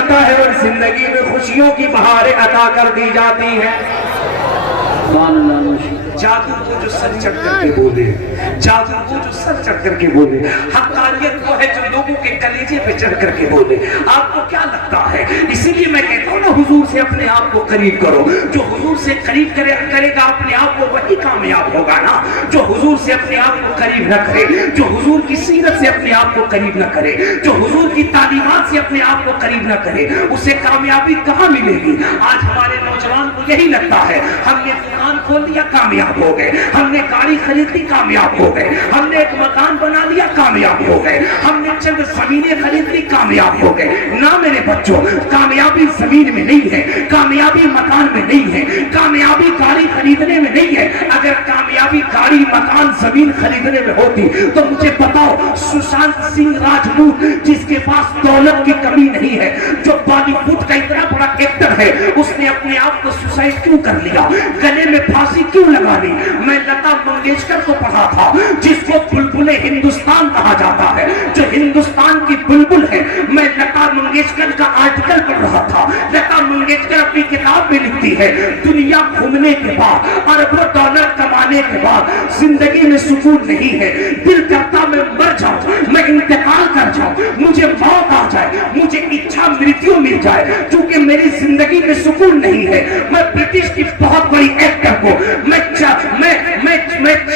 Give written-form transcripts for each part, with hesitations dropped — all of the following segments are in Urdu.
جاتا ہے اور زندگی میں خوشیوں کی بہاریں عطا کر دی جاتی ہیں۔ جادو وہ جو سر چڑھ کر کے بولے، جادو وہ جو سر چڑھ کر کے بولے، حقانیت وہ ہے جو لوگوں کے کلیجے پہ چڑھ کر کے بولے۔ آپ کو کیا لگتا ہے؟ اسی لیے میں کہتا ہوں نا، حضور سے اپنے آپ کو قریب کرو۔ جو حضور سے قریب کرے گا اپنے آپ کو، وہی کامیاب ہوگا نا۔ جو حضور سے اپنے آپ کو قریب نہ کرے، جو حضور کی سیرت سے اپنے آپ کو قریب نہ کرے، جو حضور کی تعلیمات سے اپنے آپ کو قریب نہ کرے، اسے کامیابی کہاں ملے گی؟ آج ہمارے نوجوان کو یہی لگتا ہے، ہم نے دکان کھول لیا کامیاب ہو گئے، ہم نے گاڑی خرید لی کامیاب ہو گئے، ہم نے ایک مکان بنا لیا کامیاب ہو گئے، ہم نے چند زمینیں خرید لی کامیاب ہو گئے۔ نہ میرے بچوں، کامیابی زمین میں نہیں ہے، کامیابی مکان میں نہیں ہے، کامیابی گاڑی خریدنے میں نہیں ہے۔ اگر کامیابی گاڑی مکان زمین خریدنے میں ہوتی تو مجھے بتاؤ، سشانت سنگھ راجپوت جس کے پاس دولت کی کمی نہیں ہے، جو بالی ووڈ کا اتنا بڑا ایکٹر ہے، اس نے اپنے آپ کو سوسائڈ کیوں کر لیا؟ گلے میں پھانسی کیوں لگا لی؟ میں لتا منگیشکر کو پڑھا تھا، جس کو بلبل ہندوستان کہا جاتا ہے، جو ہندوستان کی بلبل ہے۔ میں لتا منگیشکر کا آرٹیکل پڑھ رہا تھا۔ لتا منگیشکر اپنی کتاب میں لکھتی ہے، دنیا گھومنے کے بعد، اربوں ڈالر کمانے کے بعد زندگی میں سکون نہیں ہے۔ دل کرتا میں مر جاؤں، میں انتقال کر جاؤں، مجھے موت آ جائے، مجھے اچھا مرتیو مل جائے، کیونکہ میری زندگی میں سکون نہیں ہے۔ میں برٹش کی بہت بڑی ایکٹر کو، میں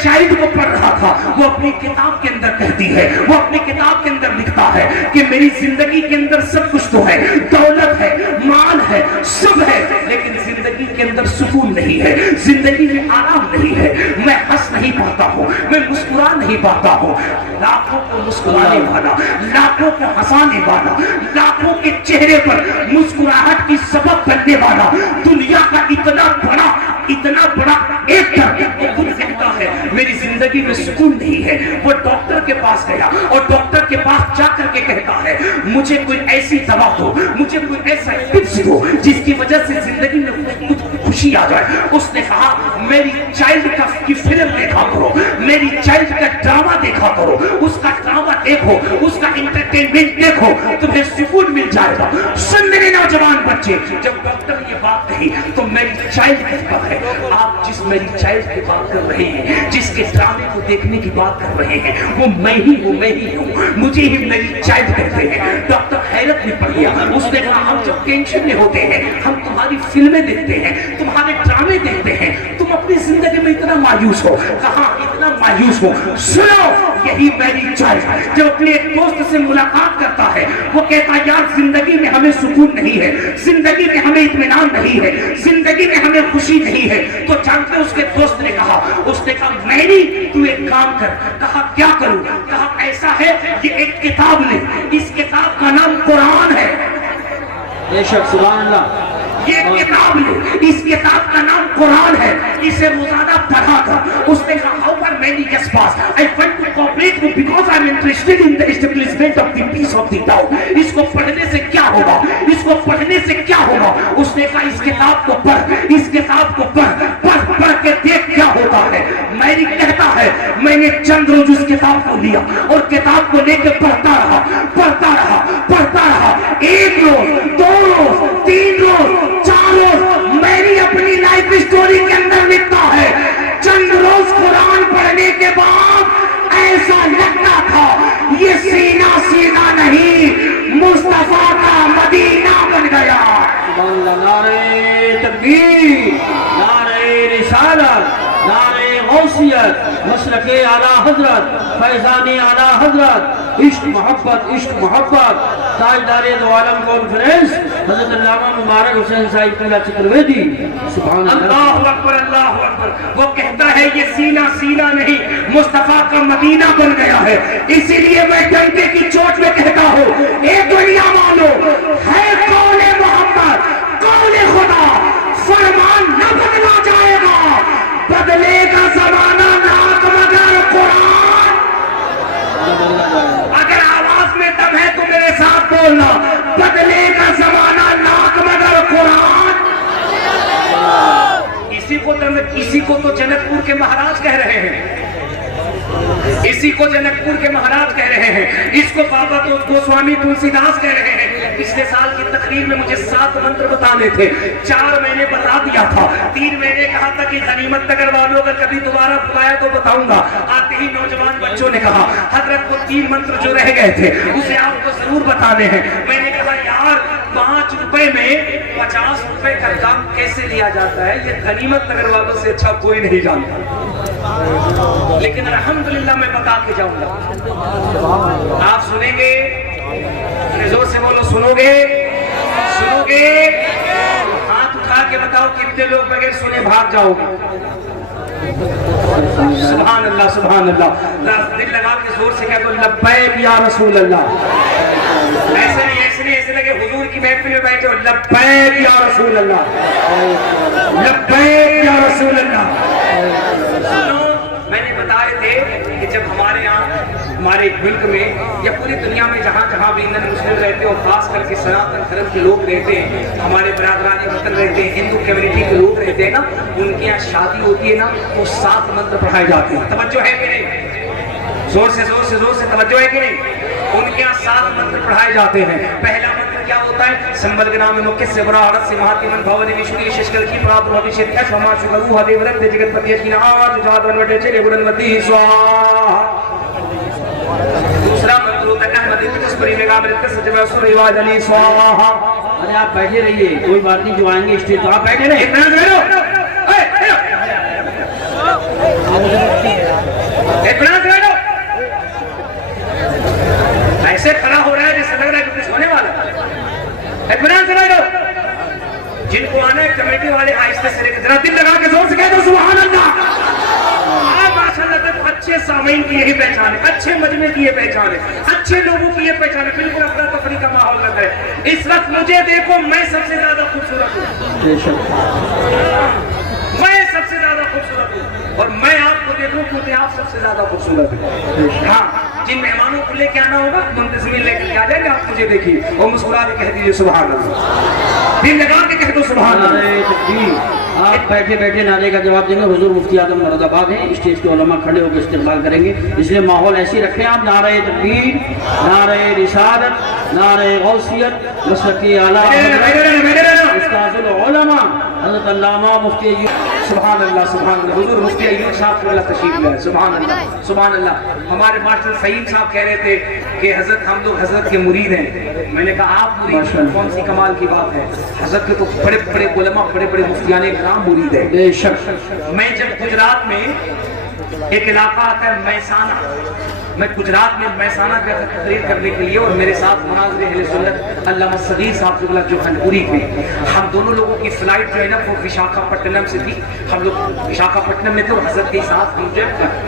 شاعر کو پڑھ رہا تھا، وہ اپنی کتاب کے اندر کہتی ہے، وہ اپنی کتاب کے اندر لکھتا ہے کہ میری زندگی کے اندر سب کچھ تو ہے، دولت ہے، مال ہے، سب ہے، لیکن زندگی کے اندر سکون نہیں ہے، زندگی میں آرام نہیں ہے۔ میں ہنس نہیں پاتا ہوں، میں مسکرا نہیں پاتا ہوں۔ لاکھوں کو مسکرانے والا، لاکھوں کو ہنسانے والا، لاکھوں کے چہرے پر مسکراہٹ کی سبب بننے والا، دنیا کا اتنا بڑا ایکٹر، وہ خود کہتا ہے میری زندگی میں سکون نہیں ہے۔ وہ ڈاکٹر کے پاس گیا اور ڈاکٹر کے پاس جا کر کے کہتا ہے مجھے کوئی ایسی دوا دو، مجھے کوئی ایسا ٹپس دو جس کی وجہ سے زندگی میں کچھ خوشی آ جائے۔ اس نے کہا میری چائلڈ کی فلم دیکھا کرو، میری چائلڈ کا ڈرامہ دیکھا کرو، اس کا ڈرامہ دیکھو، اس کا انٹرٹینمنٹ دیکھو، تمہیں سکون مل جائے گا۔ سن میرے نوجوان بچے، جب ڈاکٹر یہ بات کہی تو میری چائلڈ کی بات ہے، آپ جس میری چائلڈ کی بات کر رہے ہیں، جس کے ڈرامے کو دیکھنے کی بات کر رہے ہیں، وہ میں ہی ہوں، مجھے ہی میری چائلڈ کہتے ہیں۔ ڈاکٹر حیرت میں پڑ گیا، اس نے کہا ہم جب ٹینشن میں ہوتے ہیں ہم تمہاری فلمیں دیکھتے ہیں، تمہارے ڈرامے دیکھتے ہیں، تم اپنی زندگی میں اتنا مایوس ہو۔ کہاں اتنا مایوس ہو؟ سنو، یہی میری چائلڈ جب اپنے ایک دوست سے ملاقات کرتا ہے، وہ کہتا یار زندگی میں ہمیں سکون نہیں ہے، زندگی میں ہمیں اطمینان نہیں ہے، زندگی میں ہمیں خوشی نہیں ہے، تو جانتے اس کے دوست نے کہا میں نہیں، تو ایک کام کر۔ کہا کیا کروں؟ کہا ایسا ہے یہ ایک کتاب لے، اس کتاب کا نام قرآن ہے۔ بے شک، سبحان اللہ۔ یہ کتاب لے، اس کتاب کا نام قرآن ہے، اسے روزانہ پڑھا تھا۔ اس نے کہا how are many yes pass I want to cooperate with because I am interested in the establishment of the peace of the town۔ اس کو پڑھنے سے کیا ہوگا؟ اس کو پڑھنے سے کیا ہوگا؟ اس نے کہا اس کتاب کو پڑھ، اس کتاب کو پڑھ کے دیکھ کیا ہوتا ہے۔ میری کہتا ہے میں نے چند روز اس کتاب کو لیا اور کتاب کو لے کے پڑھتا رہا، ایک روز، دو روز، تین روز، چار روز، میری اپنی لائف اسٹوری کے اندر لکھتا ہے چند روز قرآن پڑھنے کے بعد ایسا لگتا تھا یہ سینہ سیدھا نہیں، مصطفیٰ کا مدینہ بن گیا۔ نعرہ تکبیر، نعرہ رسالت، نعرہ غوثیت، مسلک اعلیٰ حضرت، فیضان اعلیٰ حضرت، عشق محبت، تاجدار دو عالم کانفرنس حضرت علامہ مبارک حسین صاحب قلعہ چترویدی۔ سبحان اللہ اکبر، اللہ اکبر۔ وہ کہتا ہے یہ سینہ نہیں، مصطفیٰ کا مدینہ بن گیا ہے۔ اسی لیے میں ڈنکے کی چوٹ میں کہتا ہوں اے دنیا والو، ہے قول محمد، قول خدا، فرمان نہ بدلا جائے گا، بدلے گا زمانہ ناک مگر قرآن۔ اگر آواز میں دم ہے تو میرے ساتھ بولنا، بدلے گا زمانہ ناک مگر قرآن۔ اسی کو تو جنک پور کے مہاراج کہہ رہے ہیں، اسی کو جنک پور کے مہاراج کہہ رہے ہیں، اس کو بابا گوسوامی تلسی داس کہہ رہے ہیں۔ پچھلے سال کی تقریر میں مجھے 7 منتر بتانے تھے، 4 میں نے بتا دیا تھا، 3 میں نے کہا تھا کہ غنیمت نگر والوں اگر کبھی دوبارہ بلایا تو بتاؤں گا۔ آتے ہی نوجوان بچوں نے کہا حضرت وہ 3 منتر جو رہ گئے تھے اسے آپ کو ضرور بتانے ہیں۔ میں نے کہا یار 5 روپے میں 50 روپے کا کام کیسے لیا جاتا ہے، یہ غنیمت نگر والوں سے اچھا کوئی نہیں جانتا، لیکن الحمدللہ میں بتا کے جاؤں گا۔ آپ سنیں گے؟ زور سے بولو، سنو گے؟ سنو گے؟ ہاتھ اٹھا کے بتاؤ کتنے لوگ بغیر سنے بھاگ جاؤ گے؟ سبحان اللہ سبحان اللہ، دل لگا کے زور سے کہہ دو لبیک یا رسول اللہ۔ ایسے نہیں ایسے نہیں، ایسے لگے حضور کی محفل میں بیٹھے ہو، لبیک یا رسول اللہ، لبیک یا رسول اللہ۔ سنو، میں نے بتائے تھے کہ جب ہمارے یہاں ہمارے ملک میں یا پوری دنیا میں جہاں جہاں بھی نن مسلم رہتے ہیں اور خاص کر کے سناتن دھرم کے لوگ رہتے ہیں، ہمارے برادران وطن رہتے ہیں، ہندو کمیونٹی کے لوگ رہتے ہیں نا، ان کے یہاں شادی ہوتی ہے نا تو 7 منتر پڑھائے جاتے ہیں۔ توجہ ہے کہ نہیں؟ زور سے زور سے زور سے توجہ ہے کہ نہیں؟ ان کے یہاں 7 منتر پڑھائے جاتے ہیں۔ پہلا منتر کیا ہوتا ہے؟ سنبل کے نام مکہ سے برا عرض سے مہاتی من بھاونی وشوری ششکل کی پرات روحی شیت کش وما شکلوہ دیورت دے جگت پتی اشکین آج جاد ونوٹے چلے گرن مدی سواہ۔ دوسرا منتر ہوتا ہے احمدی کس پری میں کامرت کس جب سر عواج علی سواہا۔ ارے آپ بیٹھے رہیے، کوئی بات نہیں، جو آئیں گے اسٹیج تو آپ بیٹھے رہے۔ اتنا دے دو، اتنا دے دو۔ ایسے کھڑا ہو رہا ہے جیسے لگ رہا ہے کہ کچھ ہونے والا ہے۔ اطمینان سے رہو، جن کو آنا ہے کمیٹی والے آہستہ سے لے کے ذرا دل لگا کے زور سے کہہ دو سبحان اللہ۔ ماشاءاللہ اچھے سامعین کی یہی پہچان ہے، اچھے مجمع کی یہ پہچان ہے، اچھے لوگوں کی یہ پہچان ہے، بالکل افراتفری کا ماحول لگ رہا ہے۔ اس وقت مجھے دیکھو، میں سب سے زیادہ خوبصورت ہوں، میں سب سے زیادہ خوبصورت ہوں، اور میں آپ کو دیکھوں کیونکہ آپ سب سے زیادہ خوبصورت ہیں۔ ہاں، جن مہمانوں کو لے کے آنا ہوگا منتظمین لے کے آ جائیں گے، آپ مجھے دیکھیے اور مسکرا کے کہہ دیجیے سبحان اللہ، دل لگا کے کہہ دو سبحان اللہ۔ آپ بیٹھے بیٹھے نعرے کا جواب دیں گے۔ حضور مفتی اعظم مراد آباد ہیں، اسٹیج کے علماء کھڑے ہو کے استقبال کریں گے، اس لیے ماحول ایسی رکھیں آپ۔ نعرہ تکبیر، نعرہ رسالت، نعرہ غوثیت، مسلک اعلیٰ استاذ العلماء حضرت علامہ مفتی سبحان اللہ سبحان اللہ۔ حضور مفتی ایوب صاحب کو اللہ تشریف لائے، سبحان اللہ سبحان اللہ۔ ہمارے ماسٹر فہیم صاحب کہہ رہے تھے کہ حضرت ہم لوگ حضرت کے مرید ہیں۔ میں نے کہا آپ مرید، کون سی کمال کی بات ہے، حضرت کے تو بڑے بڑے علماء، بڑے بڑے مفتیان کرام مرید ہیں۔ بے شک۔ میں جب گجرات میں ایک علاقہ آتا ہے میسانہ، میں گجرات میں میسانہ گیا تھا تقریر کرنے کے لیے، اور میرے ساتھ مناظر اہل سنت علامہ صغیر صاحب جو کھنڈپوری میں، ہم دونوں لوگوں کی فلائٹ جو ہے نا وہ وشاکھاپٹنم سے تھی، ہم لوگ وشاکھاپٹنم میں تھے اور حضرت کے ساتھ ہم جو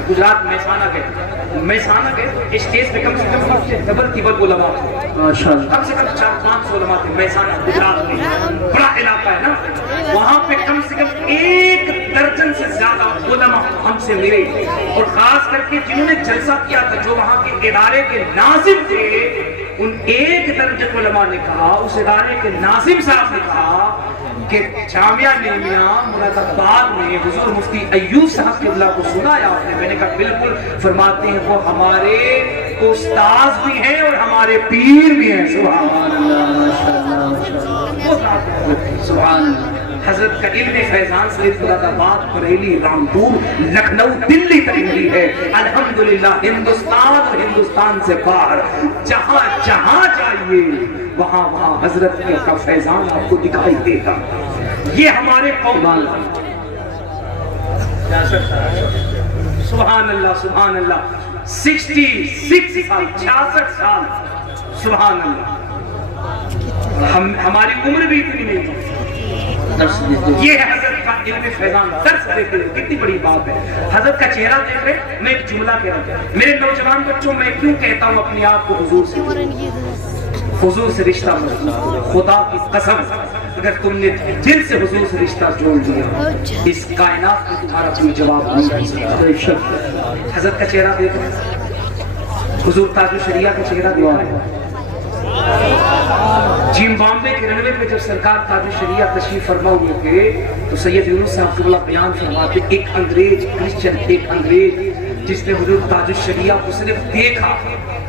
گجرات میسانہ گئے تو اسٹیج پہ کم سے کم ڈبل ٹربل علماء تھے، کم سے کم 400-500 علماء تھے میسانہ گجرات میں، بڑا علاقہ ہے نا، وہاں پہ کم سے کم 1 درجن سے زیادہ علماء ہم سے ملے، اور خاص کر کے جنہوں نے جلسہ کیا تھا، جو وہاں کے ادارے کے ناظم تھے، ان 1 درجن علماء نے کہا، اس ادارے کے ناظم صاحب نے کہا کہ جامعہ نعمیہ مراد آباد میں حضور مفتی ایوب صاحب کے اللہ کو سنا ہے آپ نے؟ میں نے کہا بالکل، فرماتے ہیں وہ ہمارے استاذ بھی ہیں اور ہمارے پیر بھی ہیں۔ سبحان اللہ سبحان اللہ۔ حضرت کا علم فیضان صرف مراد آباد، بریلی، رامپور، لکھنؤ، دلی تک ملی ہے الحمدللہ۔ ہندوستان اور ہندوستان سے باہر جہاں جہاں جائیے وہاں وہاں حضرت کا فیضان آپ کو دکھائی دے گا۔ یہ ہمارے قوم، سبحان اللہ سبحان اللہ، 66 سال، 66 سال، سبحان اللہ، ہماری عمر بھی اتنی نہیں تھی۔ یہ ہے حضرت کا علم فیضان، درس دیتے ہیں، کتنی بڑی بات ہے۔ حضرت کا چہرہ دیکھ رہے، میں ایک جملہ کہہ رہا ہوں، میرے نوجوان بچوں، میں کیوں کہتا ہوں اپنے آپ کو حضور سے رشتہ مضبوط، خدا کی قسم اگر تم نے دل سے حضور سے رشتہ جوڑ لیا، اس کائنات میں تمہارا کوئی جواب نہیں کر سکتا۔ حضرت کا چہرہ دیکھ رہے، حضور تاج الشریعہ کا چہرہ دیکھ رہے۔ زمبابوے کے رنوے پہ جب سرکار تاج الشریعہ تشریف فرما ہوئے تھے تو سید یونس صاحب کو بیان فرماتے، ایک انگریز کرسچن، ایک انگریز جس نے حضور تاج الشریعہ کو صرف دیکھا،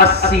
80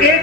1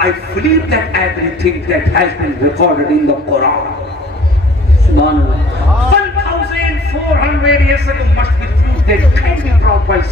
I believe that everything that has been recorded in the Quran 1400 years ago must be true, that can be proved by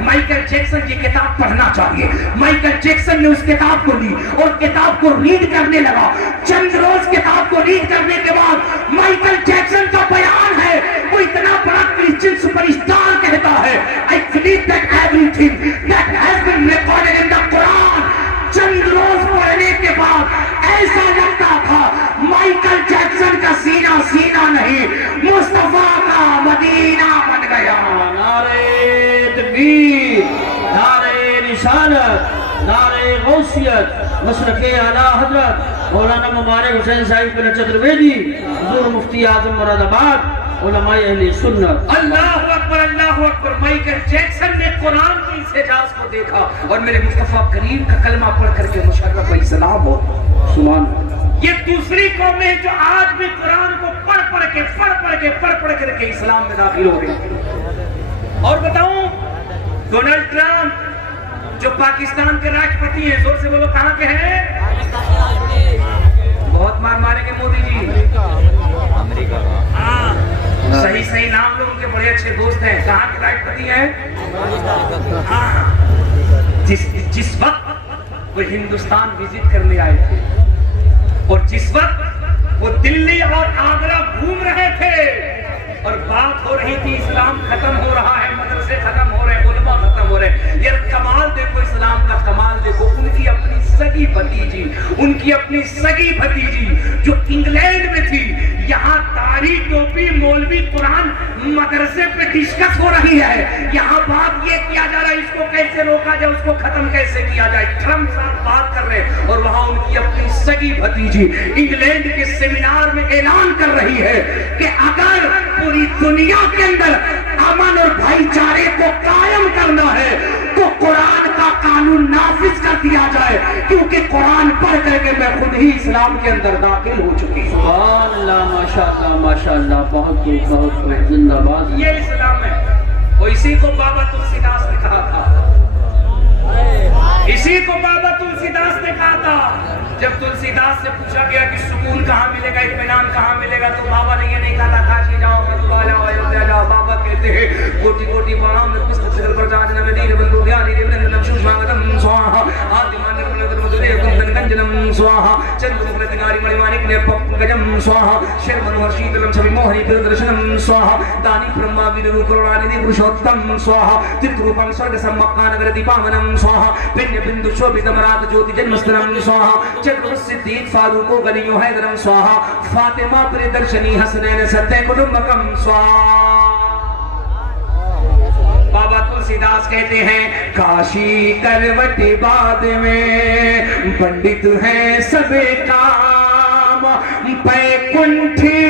Michael Jackson کی کتاب پڑھنا چاہیے. مائیکل جیکسن نے اس کتاب کو لی اور کتاب کو ریڈ کرنے لگا. چند روز کتاب کو ریڈ کرنے کے بعد مائیکل جیکسن کا بیان ہے, وہ اتنا بڑا کرسچن سپر اسٹار کہتا ہے, I believe that everything that has been recorded in the Quran. چند روز پڑھنے کے بعد ایسا لگتا تھا مائیکل جیکسن کا سینہ سینہ نہیں, مصطفیٰ کا مدینہ بن گیا. نعرہ تکبیر, نعرہ رسالت, نعرہ غوثیت, مسلک اعلیٰ حضرت مولانا مبارک حسین صاحب بن چترویدی, حضور مفتی اعظم مراد آباد, علماء اہل سنت. اللہ اکبر, اللہ اکبر. مائیکل جیکسن نے قرآن کی اس اعجاز کو دیکھا اور میرے مصطفیٰ کریم کا کلمہ پڑھ کر کے مشرف اسلام ہو. سبحان. یہ دوسری قوم ہے جو آج بھی قرآن کو پڑھ کر کے اسلام میں داخل ہو گئی. اور بتاؤں, ڈونلڈ ٹرمپ جو پاکستان کے راشٹرپتی ہیں, زور سے بولو کہاں کے ہیں؟ بہت مار مارے گے مودی جی. صحیح نام لو, ان کے بڑے اچھے دوست ہیں. کہاں کے راشٹرپتی ہیں؟ جس وقت وہ ہندوستان وزٹ کرنے آئے تھے اور جس وقت وہ دلی اور آگرہ گھوم رہے تھے اور بات ہو رہی تھی اسلام ختم ہو رہا ہے, مدرسے ختم ہو رہے ہیں, علماء ختم ہو رہے ہیں, یہ کمال دیکھو اسلام کا کمال دیکھو. ان کی اپنی سگی بھتیجی جو انگلینڈ میں تھی, یہاں داڑھی ٹوپی مولوی قرآن مدرسے پہ ڈسکس ہو رہی ہے. یہاں بات یہ کیا جا رہا ہے اس کو کیسے روکا جائے, اس کو ختم کیسے کیا جائے. ٹرمپ صاحب بات کر رہے ہیں اور وہاں ان کی اپنی سگی بھتیجی انگلینڈ کے سیمینار میں اعلان کر رہی ہے کہ اگر پوری دنیا کے اندر امن اور بھائی چارے کو قائم کرنا ہے تو قرآن کا قانون نافذ کر دیا جائے, کیونکہ قرآن پڑھ کر کے میں خود ہی اسلام کے اندر داخل ہو چکی ہوں. سبحان اللہ, ماشاءاللہ ماشاءاللہ, بہت بہت زندہ باد. یہ اسلام ہے. اور اسی کو بابا تلسی داس نے کہا تھا, اسی کو بابا تلسی داس نے کہا تھا. جب تلسی داس سے پوچھا گیا کہ سکون کہاں ملے گا, اطمینان کہاں ملے گا, تو بابا نے یہ نہیں کہا تھا کاشی جاؤ, مدھوا جاؤ, ایودھیا جاؤ. بابا کہتے ہیں کوٹی کوٹی پرنام پستک سکل پر جانا مدین بندو دھیانی دیونندم شوشماگتم سواہا آدمان نرملتر مدھورے کنتن گنجنم سواہا چند مکرت ناری مڑیمانک نے پگجم سواہا شر منوہر شیتلم چھوی موہنی پردرشنم سواہا دانی برہما ویرو کرونانی دی پرشوتم سواہا ترتروپم سورگ سمکان اگر دیپامنم سواہا پنیہ بندو شوبھتم رات جوتی جنمسترم سواہا چکر صدیق فاروق و غنی و حیدرم سواہا فاطمہ پردرشنی حسنین ستہ کلمکم سواہا. بابا تلسی داس کہتے ہیں کاشی کروٹ باد میں پنڈت ہیں سب کام, پے کنٹھی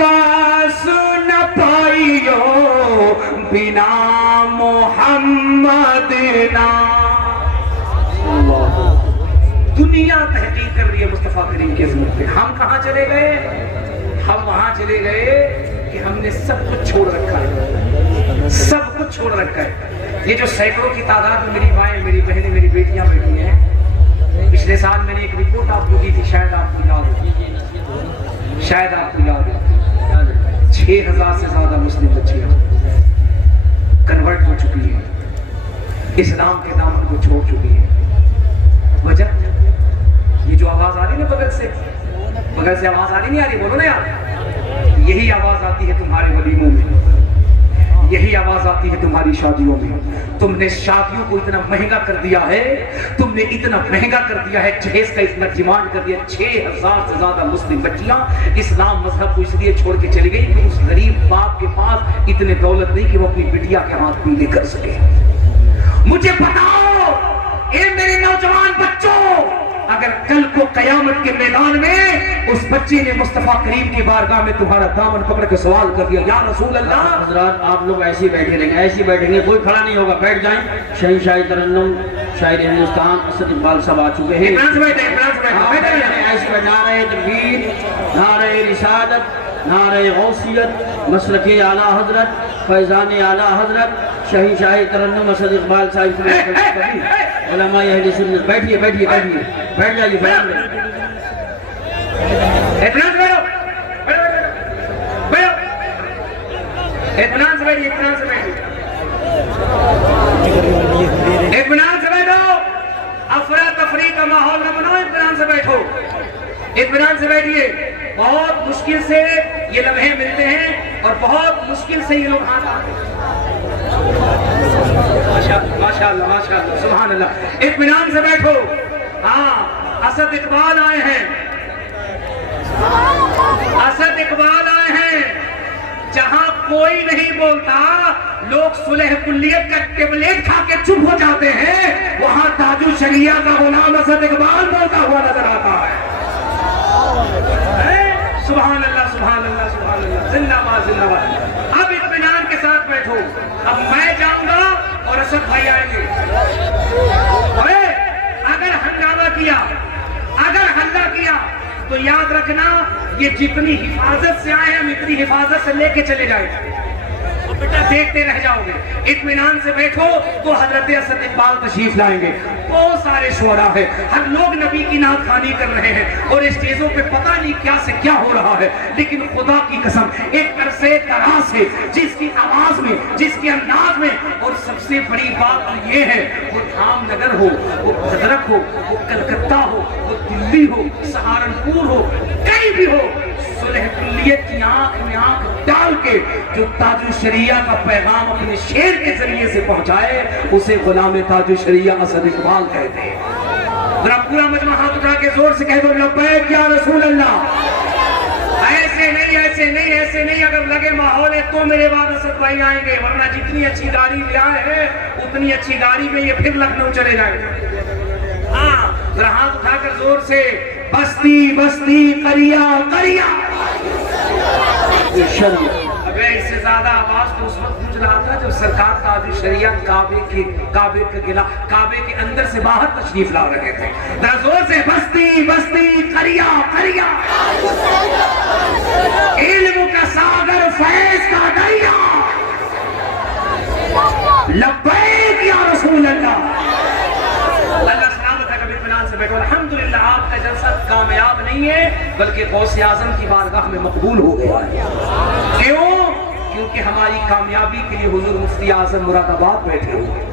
واس نہ پائیو بنا محمد نام. دنیا تحقیق کر رہی ہے مصطفیٰ کریم کی عظمت پہ. ہم کہاں چلے گئے؟ ہم وہاں چلے گئے کہ ہم نے سب کچھ چھوڑ رکھا ہے, سب کچھ چھوڑ رکھا ہے. یہ جو سینکڑوں کی تعداد میں میری مائیں, میری بہنیں, میری بیٹیاں بیٹھی ہیں, پچھلے سال میں نے ایک رپورٹ آپ کو دی تھی, شاید آپ کو یاد ہو, شاید آپ کو یاد ہو, 6000 سے زیادہ مسلم بچیاں کنورٹ ہو چکی ہیں, اسلام کے دامن کو چھوڑ چکی ہیں. وجہ یہ جو آواز آ رہی ہے بغل سے آواز آ رہی نہیں آ رہی, بولو نا یار. یہی آواز آتی ہے تمہارے ولیموں میں, یہی آواز آتی ہے تمہاری شادیوں میں. تم نے شادیوں کو اتنا مہنگا کر دیا ہے, تم نے اتنا مہنگا کر دیا ہے, جہیز کا اتنا ڈیمانڈ کر دیا. 6000 سے زیادہ مسلم بچیاں اسلام مذہب کو اس لیے چھوڑ کے چلی گئی کہ اس غریب باپ کے پاس اتنے دولت نہیں کہ وہ اپنی بٹیا کے ہاتھ پیلے کر سکے. مجھے بتاؤ اے میرے نوجوان بچوں, اگر کل کو قیامت کے میدان میں اس بچے نے مصطفیٰ کریم کی بارگاہ میں تمہارا دامن پکڑ کے سوال کر دیا, یا رسول اللہ. حضرات آپ لوگ ایسے ہی بیٹھے رہیں گے, ایسے ہی بیٹھیں گے, کوئی کھڑا نہیں ہوگا, بیٹھ جائیں. شہنشاہ ترنم شاعر ہندوستان اسد اقبال صاحب آ چکے ہیں. نعرہ تکبیر, نعرہ رسالت, نعرہ غوثیت, مسلک اعلیٰ حضرت, فیضان اعلیٰ حضرت, شہنشاہ ترنم اسد اقبال صاحب, علماء اہل سنت. بیٹھیے بیٹھیے بیٹھیے, بیٹھ جائیے, بیٹھ جائیے. اطمینان سے بیٹھیے, اطمینان سے بیٹھیے. اطمینان سے بیٹھیے. بہت مشکل سے یہ لمحے ملتے ہیں اور بہت مشکل سے یہ لوگ ہاتھ آتے ہیں. ماشاء اللہ ماشاء اللہ سبحان اللہ. اطمینان سے بیٹھو. ہاں اسد اقبال آئے ہیں, اسد اقبال آئے ہیں. جہاں کوئی نہیں بولتا, لوگ صلح کلیت کا ٹیبلیٹ کھا کے چپ ہو جاتے ہیں, وہاں تاج الشریعہ کا غلام اسد اقبال بولتا ہوا نظر آتا ہے. سبحان اللہ سبحان اللہ سبحان اللہ. زندہ باد زندہ باد. اب اطمینان کے ساتھ بیٹھو. اب میں جاؤں گا اور اسد بھائی آئیں گے. اگر ہنگامہ کیا, اگر حملہ کیا تو یاد رکھنا یہ جتنی حفاظت سے آئے ہم اتنی حفاظت سے لے کے چلے جائیں. بیٹا دیکھتے رہ جاؤ گے. اطمینان سے بیٹھو تو حضرت اسد اقبال تشریف لائیں گے. بہت سارے شعراء ہیں, ہر لوگ نبی کی نعت خوانی کر رہے ہیں اور اسٹیجوں پہ پتہ نہیں کیا سے کیا ہو رہا ہے, لیکن خدا کی قسم ایک عرصے دراز ہے جس کی آواز میں, جس کے انداز میں, اور سب سے بڑی بات یہ ہے وہ دھام نگر ہو, وہ بھدرک ہو, وہ کلکتہ ہو, وہ دلی ہو, سہارنپور ہو, کہیں بھی ہو, صلح کلیت کی آنکھ میں آنکھ ڈال کے جو تاج الشریعہ کا پیغام اپنے شعر کے ذریعے سے پہنچائے اسے غلام تاج الشریعہ اسد اقبال کہتے ہیں. ذرا پورا مجمع ہاتھ اٹھا کے زور سے کہہ دو لبیک یا رسول اللہ. ایسے نہیں ایسے نہیں ایسے نہیں. اگر لگے ماحول ہے تو میرے بعد اسد بھائی آئیں گے, ورنہ جتنی اچھی گاڑی لے آئے ہیں اتنی اچھی گاڑی میں یہ پھر لکھنؤ چلے جائیں گے. ہاں ذرا ہاتھ اٹھا کر زور سے بستی بستی قریہ قریہ. ابے اس سے زیادہ آواز تو اس وقت گونج رہا تھا جب سرکار تاج الشریعہ کعبے کے اندر سے باہر تشریف لا رہے تھے. ذرا زور سے بستی بستی قریہ قریہ. علم کا ساگر فیض کا دریا, لبیک یا رسول اللہ. اللہ سلامت ہے. کبھی اطمینان سے بیٹھو. الحمدللہ آپ کا جلسہ کامیاب نہیں ہے بلکہ غوث اعظم کی بارگاہ میں مقبول ہو گیا ہے. کیوں؟ کیونکہ ہماری کامیابی کے لیے حضور مفتی اعظم مراد آباد بیٹھے ہوئے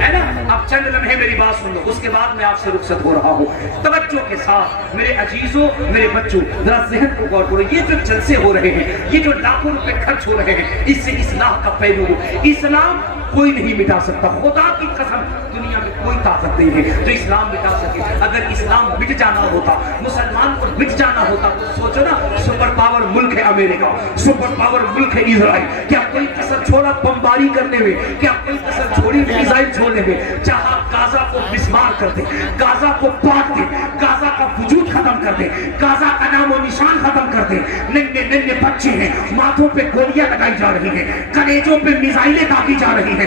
ہے نا. اب چند لمحے میری بات سن لو, اس کے بعد میں آپ سے رخصت ہو رہا ہوں. توجہ کے ساتھ میرے عزیزوں, میرے بچوں, ذرا ذہن کو غور کرو. یہ جو جلسے ہو رہے ہیں, یہ جو لاکھوں روپے خرچ ہو رہے ہیں, اس سے اصلاح کا پہلو ہو. اسلام کوئی نہیں مٹا سکتا. خدا کی قسم دنیا میں کوئی طاقت نہیں ہے جو اسلام مٹا سکے. اگر اسلام مٹ جانا ہوتا, مسلمان کو مٹ جانا ہوتا تو سوچو نا, سپر پاور ملک ہے امریکہ, سپر پاور ملک ہے اسرائیل, کیا کوئی کسر چھوڑا بمباری کرنے میں؟ کیا کوئی کسر چھوڑی میزائل چھوڑنے میں؟ چاہا غازہ کو مسمار کر دے, غازہ کو پاٹ دے, غازہ کا وجود ختم کر دے, غازہ کا نام و نشان ختم کر دے. ننھے ننھے بچے ہیں, ماتھوں پہ گولیاں لگائی جا رہی ہیں, کلیجوں پہ میزائلیں داغی جا رہی ہیں.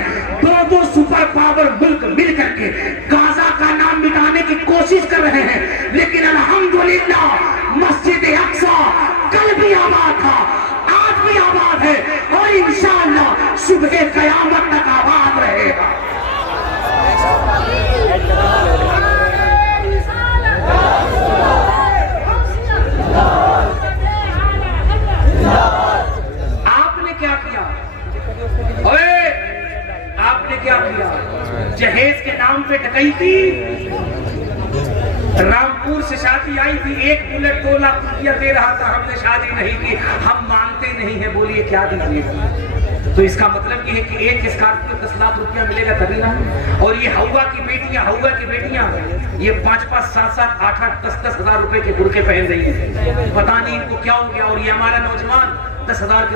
دو سپر پاور ملک مل کر کے غازہ کا نام مٹانے کی کوشش کر رہے ہیں, لیکن الحمدللہ مسجد اقصی کل بھی آباد تھا, آج بھی آباد ہے, اور انشاءاللہ صبح قیامت تک آباد رہے گا. آپ نے کیا کیا؟ آپ نے کیا کیا؟ جہیز کے نام پہ ڈکیتی. رامپور سے شادی آئی تھی, 1 بلٹ 2 لاکھ روپیہ دے رہا تھا, ہم نے شادی نہیں کی. ہم مانتے نہیں ہیں. بولیے کیا دیجیے گا؟ تو اس کا مطلب یہ ہے کہ ایک اسکارپیو 10 لاکھ روپیہ ملے گا تبھی نہ. اور یہ ہوا کی بیٹیاں یہ 5-5, 7-7, 8-8, 10-10 ہزار روپے کے برقعے پہن رہی ہیں. پتہ نہیں ان کو کیا ہو گیا. اور یہ ہمارا نوجوان 10,000 کے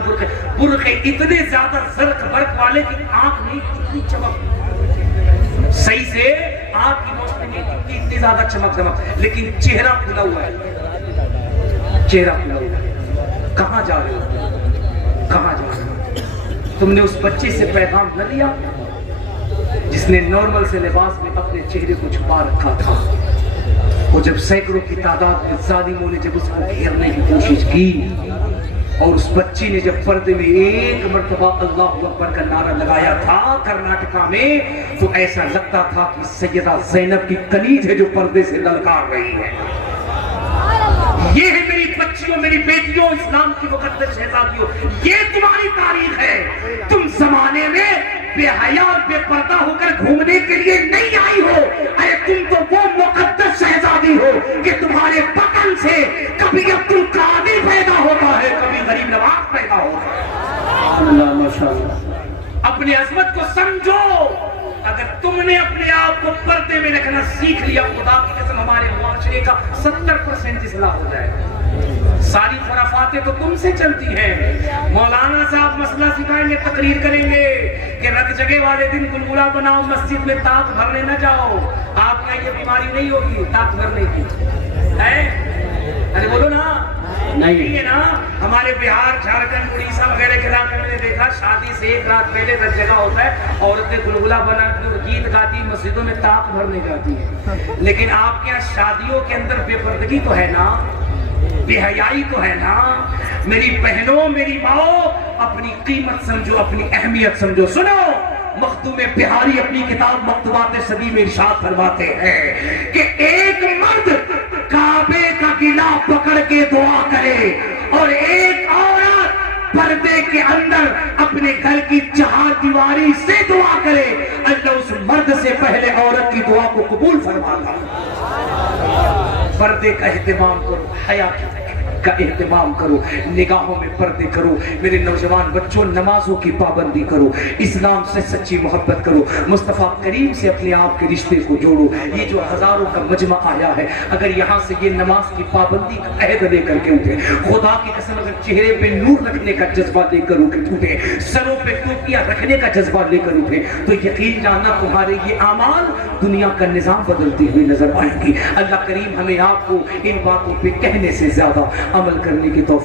برقعے اتنے زیادہ زرق برق والے کی آنکھ نہیں اتنی چمک, صحیح سے آنکھ کی روشنی نہیں اتنی زیادہ چمک, لیکن چہرہ کھلا ہوا ہے, چہرہ کھلا ہوا ہے. کہاں جا رہے ہو؟ کہاں جا رہے ہو؟ تم نے اس بچے سے پیغام نہ لیا جس نے نارمل سے لباس میں اپنے چہرے کو چھپا رکھا تھا. وہ جب سینکڑوں کی تعداد میں ظالموں نے جب اس کو گھیرنے کی کوشش کی, اور اس بچی نے جب پردے میں ایک مرتبہ اللہ اکبر کا نعرہ لگایا تھا کرناٹکا میں, تو ایسا لگتا تھا کہ سیدہ زینب کی کنیج ہے جو پردے سے للکار رہی ہے. یہ ہے میری بچیوں, میری بیٹیوں, اسلام کی مقدس شہزادیوں, یہ تمہاری تاریخ ہے. تم زمانے میں بے حیا اور بے پردہ ہو کر گھومنے کے لیے نہیں آئی ہو. ارے تم تو وہ مقدس شہزادی ہو کہ تمہارے تمہارے بطن سے کبھی عبد القادر پیدا ہوتا ہے، کبھی غریب نواز پیدا ہوتا ہے۔ اللہ ماشاءاللہ۔ اپنی عظمت کو سمجھو، اگر تم نے اپنے آپ کو پردے میں رکھنا سیکھ لیا، خدا کی قسم ہمارے معاشرے کا 70% اصلاح ہو جائے گا۔ ساری خرافاتیں تو تم سے چلتی ہیں۔ مولانا صاحب مسئلہ سکھائیں گے، تقریر کریں گے کہ رگ جگہ والے دن گلگلہ بناؤ، مسجد میں تاک بھرنے نہ جاؤ، آپ کا یہ بیماری نہیں ہوگی تاک بھرنے کی ہے؟ ارے بولو نا، نہیں ہے نا۔ ہمارے بہار، جھارکھنڈ، اڑیسہ وغیرہ کے علاقے میں نے دیکھا شادی سے ایک رات پہلے رگ جگہ ہوتا ہے، عورتیں گلگلہ بنا گیت گاتی، مسجدوں میں تاک بھرنے جاتی ہیں۔ لیکن آپ کے یہاں شادیوں کے اندر بے پردگی تو ہے نا، بے حیائی تو ہے نا۔ میری بہنوں، میری ماؤں، اپنی قیمت سمجھو، اپنی اہمیت سمجھو۔ سنو، مخدوم بہاری اپنی کتاب مکتوبات صدی میں ارشاد فرماتے ہیں کہ ایک مرد کعبے کا گلا پکڑ کے دعا کرے اور ایک عورت پردے کے اندر اپنے گھر کی چہار دیواری سے دعا کرے، اللہ اس مرد سے پہلے عورت کی دعا کو قبول فرماتا۔ پردے کا اہتمام کرو، حیا کا اہتمام کرو، نگاہوں میں پردے کرو۔ میرے نوجوان بچوں، نمازوں کی پابندی کرو، اسلام سے سچی محبت کرو، مصطفیٰ کریم سے اپنے آپ کے رشتے کو جوڑو۔ یہ جو ہزاروں کا مجمع آیا ہے، اگر یہاں سے یہ نماز کی پابندی کا عہد لے کر کے اٹھے، خدا کی قسم اگر چہرے پہ نور رکھنے کا جذبہ لے کر اٹھے، سروں پہ ٹوپیاں رکھنے کا جذبہ لے کر اٹھے، تو یقین جاننا تمہارے یہ اعمال دنیا کا نظام بدلتی ہوئی نظر آئیں گی۔ اللہ کریم ہمیں آپ کو ان باتوں پہ کہنے سے زیادہ عمل کرنے کی توفیق